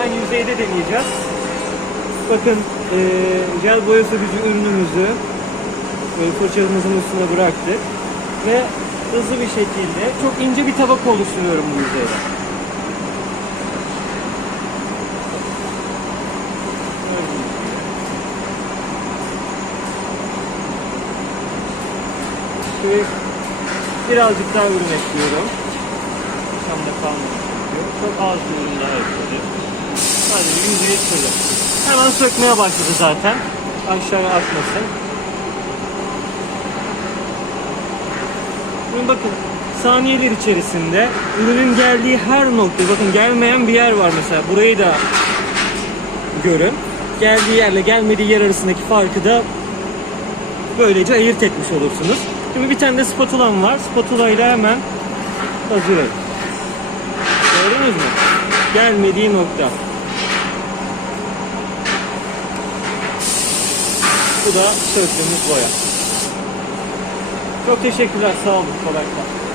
aynı yüzeyde deneyeceğiz. Bakın eee jel boya sürücü ürünümüzü böyle fırçamızın üstüne bıraktık. Ve hızlı bir şekilde çok ince bir tabaka oluşturuyorum bu yüzeyde. Birazcık daha ürün ekliyorum. Şamda kalmamış çünkü. Çok az bir ürün daha ekledim. Sadece yüzeyi sürüyorum. Hemen sökmeye başladı zaten. Aşağıya atmasın. Şimdi bakın saniyeler içerisinde ürünün geldiği her nokta bakın gelmeyen bir yer var mesela burayı da görün. Geldiği yerle gelmediği yer arasındaki farkı da böylece ayırt etmiş olursunuz. Şimdi bir tane de spatulam var. Spatula ile hemen kazıyorum. Gördünüz mü? Gelmediği nokta. Bu da söktüğümüz boya. Çok teşekkürler. Sağ olun. Kolay gelsin.